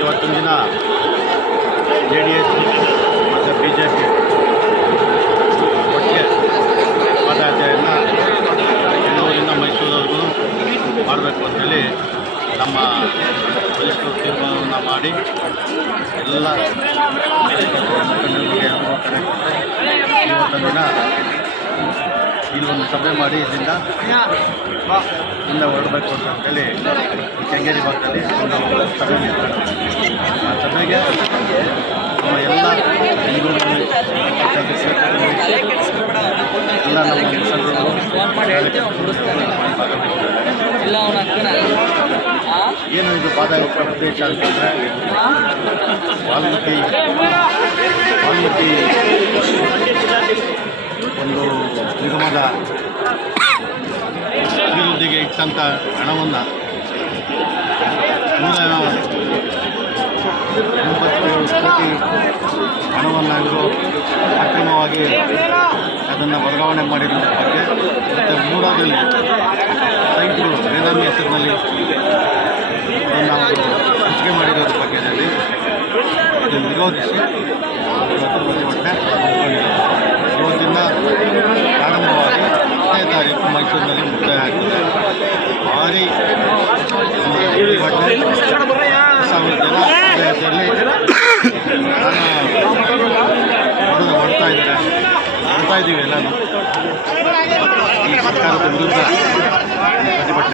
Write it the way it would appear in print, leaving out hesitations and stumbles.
ಇವತ್ತಿನ ದಿನ JDS ಮತ್ತು BJP ಒಟ್ಟಿಗೆ ಪಾದಯಾತ್ರೆಯನ್ನು ಬೆಂಗಳೂರಿಂದ ಮೈಸೂರವರೆಗೂ ಮಾಡಬೇಕು ಅಂತೇಳಿ ನಮ್ಮ ವರಿಷ್ಠರು ತೀರ್ಮಾನವನ್ನು ಮಾಡಿ ಎಲ್ಲ ಮುಖಂಡರಿಗೆ ಇವತ್ತಿನ ದಿನ ಇಲ್ಲಿ ಒಂದು ಸಭೆ ಮಾಡಿ ಇದರಿಂದ ಮುಂದೆ ಹೊರಡಬೇಕು ಅಂತೇಳಿ ಕೆಂಗೇರಿ ಭಾಗದಲ್ಲಿ ಒಂದು ಸಭೆ ನಡೆಸ್ತಾರೆ. ಆ ಸಭೆಗೆ ನಮ್ಮ ಎಲ್ಲ ಬೆಂಗಳೂರು ಎಲ್ಲ ನಮ್ಮ ಮುಖಂಡರು ಏನು ಇದು ಪಾದಯಾತ್ರೆ ಉದ್ದೇಶ ಅಂತಂದರೆ ವಾಲ್ಮೀಕಿ ಒಂದು ನಿಗಮದ ಅಭಿವೃದ್ಧಿಗೆ ಇಟ್ಟಂಥ ಹಣವನ್ನು 187 ಕೋಟಿ ಹಣವನ್ನು ಇವರು ಅಕ್ರಮವಾಗಿ ಅದನ್ನು ವರ್ಗಾವಣೆ ಮಾಡಿರೋದ್ರ ಬಗ್ಗೆ ಮತ್ತು ಮೂಡಾದಲ್ಲಿ ರೈತರು ಬೇನಾಮಿ ಹೆಸರಿನಲ್ಲಿ ಅದನ್ನು ಹಂಚಿಕೆ ಮಾಡಿರೋದ್ರ ಬಗ್ಗೆಯಲ್ಲಿ ಇದು ವಿರೋಧಿಸಿ ಪ್ರತಿಭಟನೆ ಇವತ್ತಿನ ಪ್ರಾರಂಭವಾಗಿ 10ನೇ ತಾರೀಕು ಮೈಸೂರಿನಲ್ಲಿ ಮುಕ್ತಾಯ ಆಗ್ತದೆ. ಭಾರೀ ಪ್ರತಿಭಟನೆ 1,000 ಜನ ಪದಯಾತ್ರೆಯಲ್ಲಿ ಹೊಡ್ತಾ ಇದ್ದೀವಿ ಎಲ್ಲನೂ ಈ ಸರ್ಕಾರದ ವಿರುದ್ಧ ಪ್ರತಿಭಟನೆ.